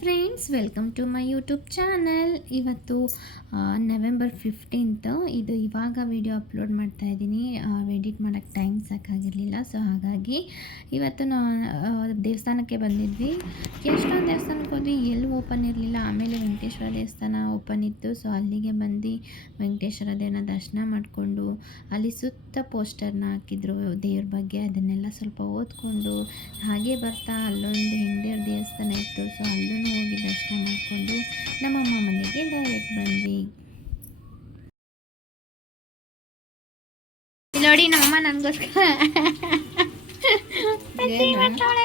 Friends, welcome to my YouTube channel. ಇವತ್ತು November 15th. ಇದು ಇವಾಗ ವಿಡಿಯೋ ಅಪ್ಲೋಡ್ ಮಾಡ್ತಾ ಇದ್ದೀನಿ. ಎಡಿಟ್ ಮಾಡೋಕ್ಕೆ ಟೈಮ್ ಸಾಕಾಗಿರಲಿಲ್ಲ. ಸೊ ಹಾಗಾಗಿ ಇವತ್ತು ದೇವಸ್ಥಾನಕ್ಕೆ ಬಂದಿದ್ವಿ. ಎಷ್ಟೊಂದು ದೇವಸ್ಥಾನಕ್ಕೆ ಹೋದ್ವಿ, ಎಲ್ಲೂ ಓಪನ್ ಇರಲಿಲ್ಲ. ಆಮೇಲೆ ವೆಂಕಟೇಶ್ವರ ದೇವಸ್ಥಾನ ಓಪನ್ ಇತ್ತು. ಸೊ ಅಲ್ಲಿಗೆ ಬಂದು ವೆಂಕಟೇಶ್ವರ ದೇವನ ದರ್ಶನ ಮಾಡಿಕೊಂಡು ಅಲ್ಲಿ ಸುತ್ತ ಪೋಸ್ಟರ್ನ ಹಾಕಿದ್ರು ದೇವ್ರ ಬಗ್ಗೆ. ಅದನ್ನೆಲ್ಲ ಸ್ವಲ್ಪ ಓದ್ಕೊಂಡು ಹಾಗೆ ಬರ್ತಾ ಅಲ್ಲೊಂದು ಹೆಂಡೇವ್ರ ದೇವಸ್ಥಾನ ಇತ್ತು. ಸೊ ಅಲ್ಲೂ ಹೋಗಿ ದರ್ಶನ ಮಾಡಿಕೊಂಡು ನಮ್ಮಮ್ಮ ಮನೆಗೆ ಡೈರೆಕ್ಟ್ ಬಂದ್ವಿ. ನೋಡಿ ನಮ್ಮಮ್ಮ ನನಗೋಸ್ಕರ ಬಜ್ಜಿ ಮಾಡ್ತಾಳೆ.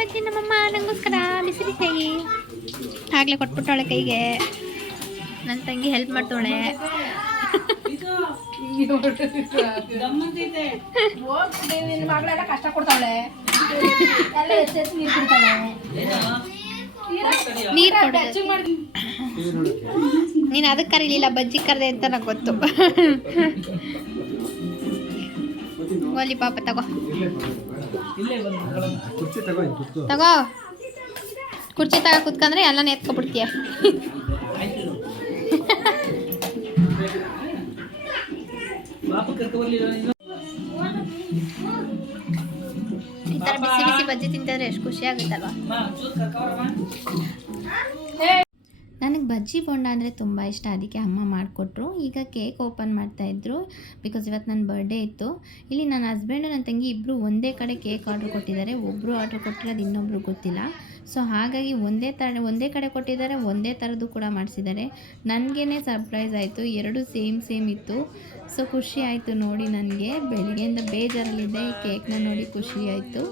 ಬಜ್ಜಿ ನಮ್ಮಮ್ಮ ನನಗೋಸ್ಕರ ಬಿಸಿ ಬಿಸಿಯಾಗಿ ಆಗ್ಲೇ ಕೊಟ್ಬಿಟ್ಟವಳೆ ಕೈಗೆ. ನನ್ನ ತಂಗಿ ಹೆಲ್ಪ್ ಮಾಡ್ತಾಳೆ. ಕಷ್ಟ ಕೊಡ್ತಾಳೆ, ನೀರು ನೀನು ಅದಕ್ಕೆ ಕರೀಲಿಲ್ಲ, ಬಜ್ಜಿ ಕರೆದೆ ಅಂತ ನಂಗೆ ಗೊತ್ತು. ಗೋಲಿ ಪಾಪ ತಗೋ ಕುರ್ಚಿ ತಗೋ ಕುತ್ಕೊಂಡ್ರೆ ಎಲ್ಲ ಎತ್ಕೊಬಿಡ್ತೀಯ. ಈ ಥರ ಬಿಸಿ ಬಿಸಿ ಬಜ್ಜಿ ತಿಂತಿದ್ರೆ ಎಷ್ಟು ಖುಷಿ ಆಗುತ್ತಲ್ವಾ. ನನಗೆ ಬಜ್ಜಿ ಬೋಂಡ ಅಂದರೆ ತುಂಬ ಇಷ್ಟ. ಅದಕ್ಕೆ ಅಮ್ಮ ಮಾಡಿಕೊಟ್ರು. ಈಗ ಕೇಕ್ ಓಪನ್ ಮಾಡ್ತಾಯಿದ್ರು, ಬಿಕಾಸ್ ಇವತ್ತು ನನ್ನ ಬರ್ಡೇ ಇತ್ತು. ಇಲ್ಲಿ ನನ್ನ ಹಸ್ಬೆಂಡು ನನ್ನ ತಂಗಿ ಇಬ್ಬರು ಒಂದೇ ಕಡೆ ಕೇಕ್ ಆರ್ಡ್ರ್ ಕೊಟ್ಟಿದ್ದಾರೆ. ಒಬ್ಬರು ಆರ್ಡ್ರ್ ಕೊಟ್ಟಿರೋದು ಇನ್ನೊಬ್ರು ಗೊತ್ತಿಲ್ಲ. ಸೊ ಹಾಗಾಗಿ ಒಂದೇ ಕಡೆ ಕೊಟ್ಟಿದ್ದಾರೆ, ಒಂದೇ ಥರದ್ದು ಕೂಡ ಮಾಡಿಸಿದ್ದಾರೆ. ನನಗೇ ಸರ್ಪ್ರೈಸ್ ಆಯಿತು, ಎರಡು ಸೇಮ್ ಇತ್ತು. ಸೊ ಖುಷಿ ಆಯಿತು ನೋಡಿ. ನನಗೆ ಬೆಳಗ್ಗೆಯಿಂದ ಬೇಜಾರಲ್ಲಿದ್ದೆ, ಕೇಕ್ನ ನೋಡಿ ಖುಷಿ ಆಯಿತು.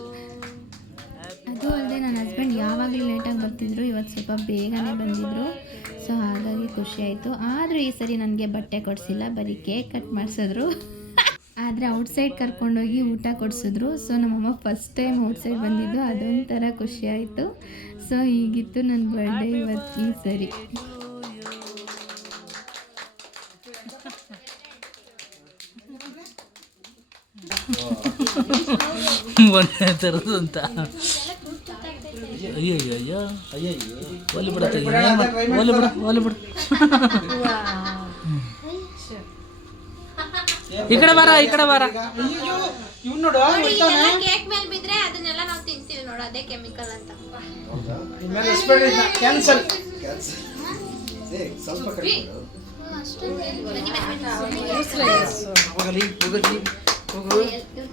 ಅದು ಅಲ್ಲದೆ ನನ್ನ ಹಸ್ಬೆಂಡ್ ಯಾವಾಗಲೂ ಲೇಟಾಗಿ ಬರ್ತಿದ್ರು, ಇವತ್ತು ಸ್ವಲ್ಪ ಬೇಗನೆ ಬಂದಿದ್ದರು. ಸೊ ಹಾಗಾಗಿ ಖುಷಿ ಆಯಿತು. ಆದರೂ ಈ ಸರಿ ನನಗೆ ಬಟ್ಟೆ ಕೊಡಿಸಿಲ್ಲ, ಬರೀ ಕೇಕ್ ಕಟ್ ಮಾಡಿಸಿದ್ರು. ಆದರೆ ಔಟ್ಸೈಡ್ ಕರ್ಕೊಂಡೋಗಿ ಊಟ ಕೊಡಿಸಿದ್ರು. ಸೊ ನಮ್ಮಮ್ಮ ಫಸ್ಟ್ ಟೈಮ್ ಔಟ್ಸೈಡ್ ಬಂದಿದ್ದು, ಅದೊಂಥರ ಖುಷಿ ಆಯಿತು. ಸೊ ಹೀಗಿತ್ತು ನನ್ನ ಬರ್ಡೇ ಇವತ್ತು ಈ ಸರಿ. ಒಂದೇ ಥರದ್ದು ಅಂತ ಅಯ್ಯಯ್ಯಯ್ಯ ಒಲಿ ಬಿಡತ್ತೆ, ಒಲಿ ಬಿಡ. ಈ ಕಡೆ ಬಾರ. ಕೇಕ್ ಮೇಲೆ ಬಿದ್ರೆ ಅದನ್ನೆಲ್ಲ ನಾವು ತಿಂತೀವಿ ನೋಡು, ಅದೇ ಕೆಮಿಕಲ್ ಅಂತ.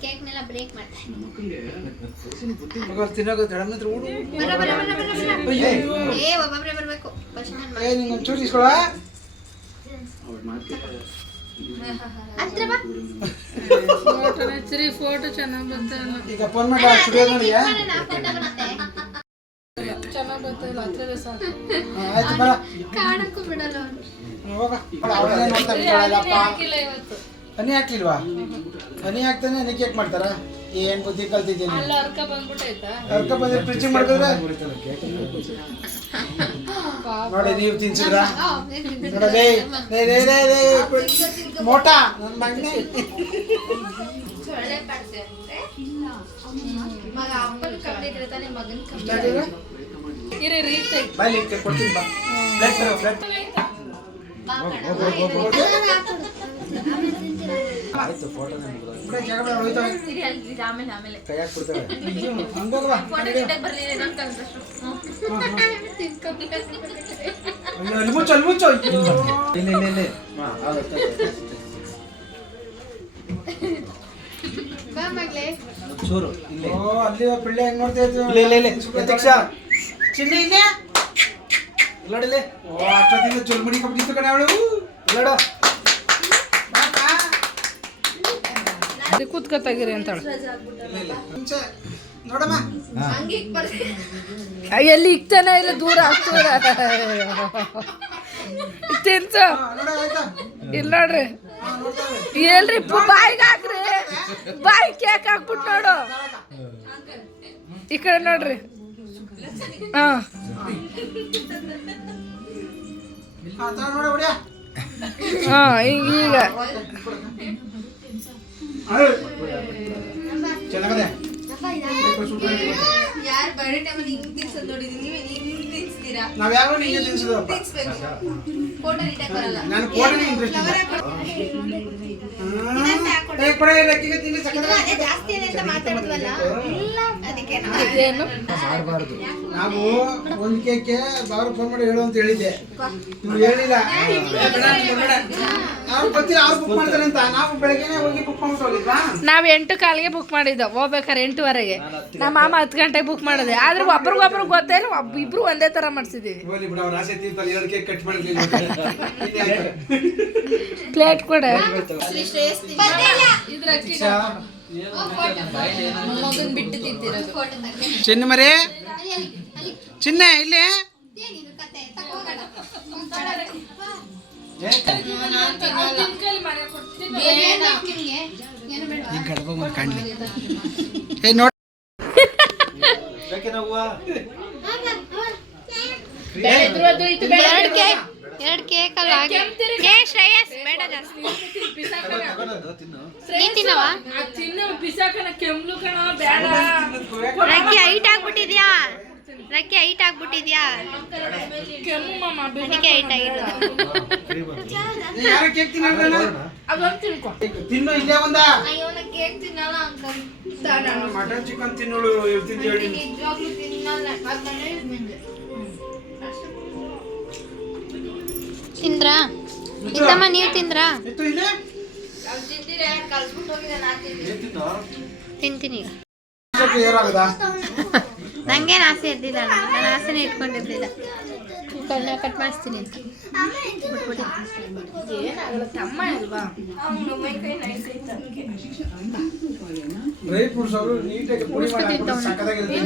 ಕೇಕ್ನೆಲ್ಲ ಬ್ರೇಕ್ ಮಾಡ್ತಾರೆ. ಒಬ್ಬೊಬ್ಬರೇ ಬರಬೇಕು. ಫೋಟೋ ಚೆನ್ನಾಗಿ ಬಂತ. ಈಗ ಫೋನ್ ಮಾಡಿ ಚೆನ್ನಾಗಿ ಬರ್ತಿಲ್ಲ, ಹತ್ರ ಸಾಕು. ಕಾಣಕ್ಕೂ ಬಿಡಲ್ಲ. ಹನಿ ಹಾಕ್ಲಿಲ್ವಾ? ಹನಿ ಹಾಕ್ತಾನೆ ಹನಿ ಕೇಕ್ ಮಾಡ್ತಾರ? ಏನ್ ಬುದ್ಧಿ ಕಲ್ತಿದ್ದೀನಿ. ಅರ್ಕ ಬಂದ್ರೆ ಫ್ರಿಜ್ ಮಾಡಿದ್ರೆ ನೋಡಿ, ನೀವು ತಿನ್ಸಿದ್ರ ಮೋಟಾ ನನ್ನ ಮಗನೇ. ಕೊಡ್ತೀನಿ ಬಾ. ಆಯ್ತು, ಫೋಟೋ ಕೈ ಹಾಕ್ಬಿಡ್ತೇವೆ. ಮುಚ್ಚು ಚೂರು ಅಲ್ಲಿ ಪಿಳ್ಳೆ ಹೆಂಗ್ ನೋಡ್ತಾ ಚಿನ್ನ ಇದೆ ನೋಡಿಲೆ. ಅಷ್ಟೊತ್ತಿಂದ ಚುಲ್ಮುಡಿ ಕಪ್ಪಿತ್ತು ಕಡೆ ಅವಳು. ಕೂತ್ಕೊತಾಗಿರಿ ಅಂತಾಳು. ನೋಡಮ್ಮ ಎಲ್ಲಿ ಇಕ್ತಾನೆ ಇಲ್ಲ, ದೂರ ಆಗ್ತದ. ತಿನ್ಸ ಇಲ್ಲ ನೋಡ್ರಿ, ಹೇಳ್ರಿ ಬಾಯಿಗೆ ಹಾಕ್ರಿ, ಬಾಯಿ ಕೇಕ್ ಹಾಕ್ಬಿಟ್ಟು ನೋಡು. ಈ ಕಡೆ ನೋಡ್ರಿ. ಈಗ ಚೆನ್ನಾಗದೆ. ಯಾರು ಬರ್ಡೇ ಟೈಮಲ್ಲಿ ಹಿಂಗ್ ತಿನ್ಸೋದು ನೋಡಿದೀನಿ, ನೀವು ಹಿಂಗ್ ತಿನ್ಸ್ತೀರಾ? ನಾವ್ ಯಾವ ಹಿಂಗೆ ತಿನ್ಸೋದಪ್ಪ. ಫೋಟೋ ನೀಟಾಗಿ ಬರಲ್ಲ. ನಾನು ಫೋಟೋನೇ ಇಂಟ್ರೆಸ್ಟ್ ಇಲ್ಲ. ಕೊಡ ರೆಕ್ಕಿಗೆ ತಿಂಡಿ ಸಕ್ಕತ್ತಾಗಿ ಅದೇ ಜಾಸ್ತಿ ಇದೆ ಅಂತ ಮಾತಾಡಿದ್ವಲ್ಲ, ಅದಕ್ಕೆ ಮಾಡಬಾರ್ದು. ನಾವು ಒಂದು ಕೇಕ್ಗೆ ಬಾರು ಫೋನ್ ಮಾಡಿ ಹೇಳು ಅಂತ ಹೇಳಿದ್ದೆ, ನೀವು ಹೇಳಿಲ್ಲ. ಅವ್ರು ಗೊತ್ತಿಲ್ಲ, ಅವ್ರು ಬುಕ್ ಮಾಡ್ತಾರೆ ಅಂತ. ನಾವು ಬೆಳಗ್ಗೆನೆ ಹೋಗಿ ಬುಕ್ ಮಾಡ್ಬಿಟ್ಟು ಹೋಗಿದ್ವಾ? ನಾವು 8 ಕಾಲಿಗೆ ಬುಕ್ ಮಾಡಿದ್ದು, ಹೋಗ್ಬೇಕಾರೆ 8:15ಗೆ. ನಮ್ಮ ಮಾಮ 10 ಗಂಟೆಗೆ ಬುಕ್ ಮಾಡಿದೆ. ಆದ್ರೆ ಒಬ್ರಿಗೊಬ್ರು ಗೊತ್ತೇನು, ಇಬ್ರು ಒಂದೇ ತರ ಮಾಡ್ಸಿದೀವಿ. ಹೋಗ್ಲಿ ಬಿಡು, ಅವ್ರ ಆಸೆ ತೀರ್ತಲ್ಲ, 2 ಕೇಕ್ ಕಟ್ ಮಾಡಿರ್ಲಿಲ್ಲ. ಪ್ಲೇಟ್ ಕೊಡ. ಮಗನ್ ಬಿಟ್ಟು ತಿಂತಿರೋದು. ಚಿನ್ನ ಮರಿ, ಚಿನ್ನ ಇಲ್ಲಿ ಈ ಗಡಬ ಮುಂದೆ ಕಾಣ್ಲಿ. ಏ ನೋಡಿ ಎರಡು ಕೇಕ್ ಅಲ್ಲ ಶ್ರೇಯಸ್ ಬೇಡ ಜಾಸ್ತಿ. ನೀನ್ ತಿನ್ನವ? ರಕ್ಕಿ ಹೈಟ್ ಆಗ್ಬಿಟ್ಟಿದ್ಯಾ, ರಕ್ಕಿ ಹೈಟ್ ಆಗ್ಬಿಟ್ಟಿದ್ಯಾ, ಅದಕ್ಕೆ ಹೈಟ್ ಆಗಿರೋದು. ಯಾರ ಕೇಕ್ ತಿನ್ನಲ್ಲ? ತಿನ್ನು, ಇಲ್ಲೇ ಒಂದ ಕೇಕ್ ತಿನ್ನಲ್ಲ ಅಂಕಲ್. ಮಟನ್ ಚಿಕನ್ ತಿನ್ನೋಳು ತಿಂದೇಳಿ. ನಿಜವಾಗ್ಲೂ ತಿನ್ನಲ್ಲ. ತಿಂದ್ರಾ? ಇತ್ತಮ್ಮ ನೀವು ತಿಂದ್ರಾ? ತಿಂತೀನಿ ಈಗ. ನಂಗೇನು ಆಸೆ ಇದ್ದಿಲ್ಲ, ನನ್ನ ಆಸೆನೇ ಇಟ್ಕೊಂಡಿರ್ಲಿಲ್ಲ. ಕಣ್ಣ ಕಟ್ ಮಾಡಿಸ್ತೀನಿ ಅಂತ ಡ್ರೈ ಫ್ರೂಟ್ಸ್ ಅವರು ನೀಟಾಗಿ ಪುಡಿ ಮಾಡಿ ಸಕ್ಕತ್ತಾಗಿರುತ್ತೆ.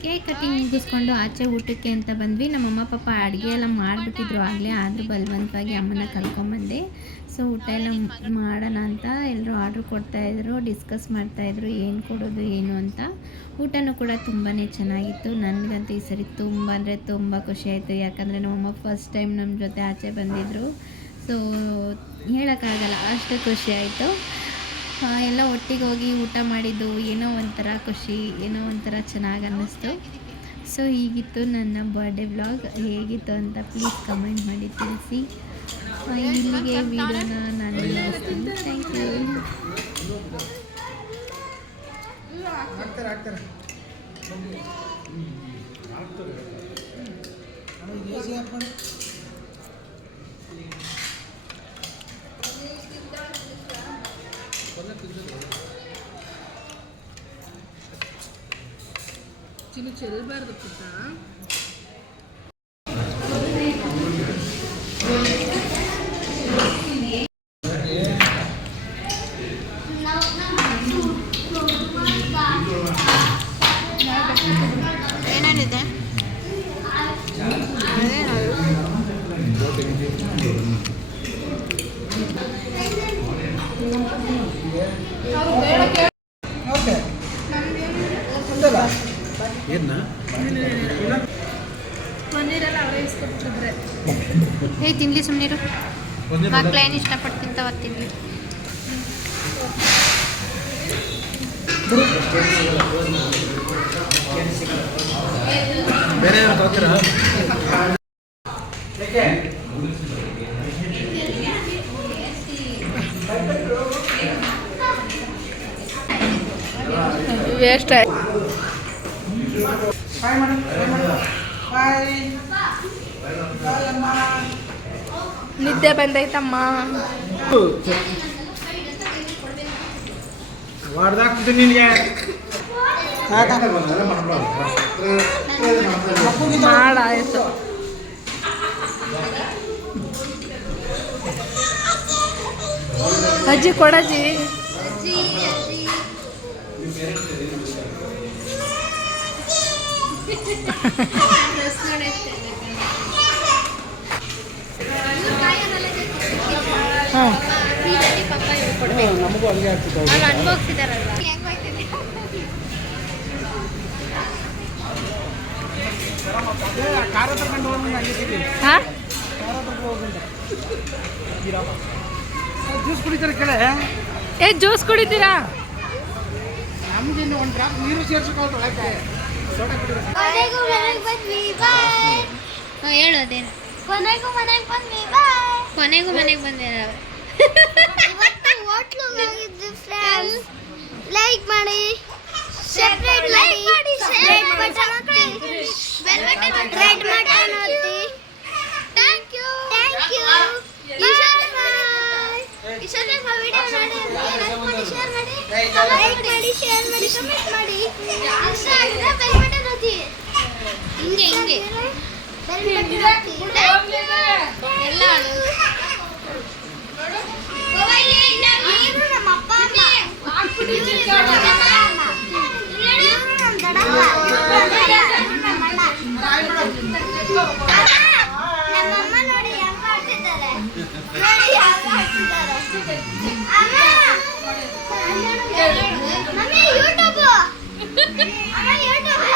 ಕೇಕ್ ಕಟಿಂಗ್ ಮುಗಿಸ್ಕೊಂಡು ಆಚೆ ಊಟಕ್ಕೆ ಅಂತ ಬಂದ್ವಿ. ನಮ್ಮಮ್ಮ ಪಾಪ ಅಡುಗೆ ಎಲ್ಲ ಮಾಡಿಬಿಟ್ಟಿದ್ರು ಆಗಲೇ, ಆದರೂ ಬಲವಂತವಾಗಿ ಅಮ್ಮನ ಕರ್ಕೊಂಬಂದೆ. ಸೊ ಊಟ ಎಲ್ಲ ಮಾಡೋಣ ಅಂತ ಎಲ್ಲರೂ ಆರ್ಡ್ರ್ ಕೊಡ್ತಾಯಿದ್ರು, ಡಿಸ್ಕಸ್ ಮಾಡ್ತಾಯಿದ್ರು ಏನು ಕೊಡೋದು ಏನು ಅಂತ. ಊಟನೂ ಕೂಡ ತುಂಬಾ ಚೆನ್ನಾಗಿತ್ತು. ನನಗಂತೂ ಈ ಸರಿ ತುಂಬ ಅಂದರೆ ತುಂಬ ಖುಷಿಯಾಯಿತು, ಯಾಕಂದರೆ ನಮ್ಮಮ್ಮ ಫಸ್ಟ್ ಟೈಮ್ ನಮ್ಮ ಜೊತೆ ಆಚೆ ಬಂದಿದ್ದರು. ಸೊ ಹೇಳೋಕ್ಕಾಗಲ್ಲ, ಅಷ್ಟು ಖುಷಿಯಾಯಿತು. ಎಲ್ಲ ಒಟ್ಟಿಗೆ ಹೋಗಿ ಊಟ ಮಾಡಿದ್ದು ಏನೋ ಒಂಥರ ಖುಷಿ, ಏನೋ ಒಂಥರ ಚೆನ್ನಾಗಿ ಅನ್ನಿಸ್ತು. ಸೊ ಹೀಗಿತ್ತು ನನ್ನ ಬರ್ಡೇ ವ್ಲಾಗ್. ಹೇಗಿತ್ತು ಅಂತ ಪ್ಲೀಸ್ ಕಮೆಂಟ್ ಮಾಡಿ ತಿಳಿಸಿ. ಇಲ್ಲಿಗೆ ವಿಡಿಯೋನ ನಾನು ಮುಗಿಸ್ತೀನಿ. Thank you. ಚೆಲ್ಲಬಾರ್ದು ಪುಟ್ಟ. ಏನೇನಿದೆ? ಪನ್ನೀರೆಲ್ಲ ಅವರೇ ಇಸ್ಕೊಬಿಟ್ಟಿದ್ರೆ ತಿನ್ಲಿ ಸುಮ್ಮನಿರು. ಮಕ್ಳೇನು ಇಷ್ಟಪಟ್ಟು ತಿಂತಾವ ತಿನ್ಲಿ. ಬೇರೆ ತಗೋತೀರಾ? ವೇಸ್ಟ್ ಆಯ್ತು. ನಿದ್ದೆ ಬಂದೈತಮ್ಮ. ನಿನಗೆ ಮಾಡಾಯ್ತು. ಅಜ್ಜಿ ಕೊಡಜ್ಜಿ. ನಮಗೂ ಹಂಗೆ ಆಗ್ತಿತ್ತು. ಅನುಭವಿಸಿದಾರಲ್ವಾ? ಕಾರ ತಗೊಂಡು ಹೋಗಿ ಹಾ ಕಾರ ತಗೊಂಡು ಹೋಗಂತ ಜ್ಯೂಸ್ ಕುಡಿತಾರೆ ಕೇಳೆ. ಏ ಜ್ಯೂಸ್ ಕುಡಿತೀರಾ? ನಮ್ದಿನ್ನು ಒಂದು ಡ್ರಾಪ್ ನೀರು ಸೇರ್ಸ್ಕೊಳ್ತಾರೆ ಯಾಕೆ ಸೋಡಾ ಕುಡಿದ್ರೆ. ಕೊನೆಗೂ ಮನೆಗೆ ಬಂದ್ವಿ ಬಾಯ್. ಹೇಳು ಅದೇನು. ಕೊನೆಗೂ ಮನೆಗೆ ಬಂದ್ವಿ ಬಾಯ್. ಕೊನೆಗೂ ಮನೆಗೆ ಬಂದೆ ನಾವು. ಇವತ್ತು ಹೋಟ್ಲು ಹೋಗಿದ್ವಿ ಫ್ರೆಂಡ್ಸ್. ಲೈಕ್ ಮಾಡಿ, ಸಬ್ಸ್ಕ್ರೈಬ್ ಮಾಡಿ, ಶೇರ್ ಬಟನ್ ಒತ್ತಿ, ಬೆಲ್ ಬಟನ್ ರೆಡ್ ಬಟನ್ ಒತ್ತಿ. Thank you. ಇಷ್ಟೊಂದು ವಿಡಿಯೋ ನೋಡಿ, ಲೈಕ್ ಮಾಡಿ, ಶೇರ್ ಮಾಡಿ, ಕಮೆಂಟ್ ಮಾಡಿ. ಇಷ್ಟ ಆಗಿದ್ರೆ ಬೆಲ್ ಬಟನ್ ಒತ್ತಿ. ಹಿಂಗೆ ಬೆಲ್ ಬಟನ್ ಒತ್ತಿ. ಎಲ್ಲ ಇವ್ರು ನಮ್ಮ ಅಪ್ಪ ಅಮ್ಮ. ಇವ್ರು ನಮ್ಮ ಅಮ್ಮ. ಇವ್ರು ನಮ್ಮ ದೊಡ್ಡಪ್ಪ. ಇವ್ರು ನಮ್ಮ ಅಣ್ಣ. ನಮ್ಮಮ್ಮ ನೋಡಿ ಹೆಂಗ್ ಮಾಡ್ತಿದ್ದಾರೆ. ನೋಡಿ ಹೆಂಗ್ ಮಾಡ್ತಿದ್ದಾರೆ. ಅಮ್ಮ. Mummy YouTube. ಅಮ್ಮ ಯೂಟ್ಯೂಬ್.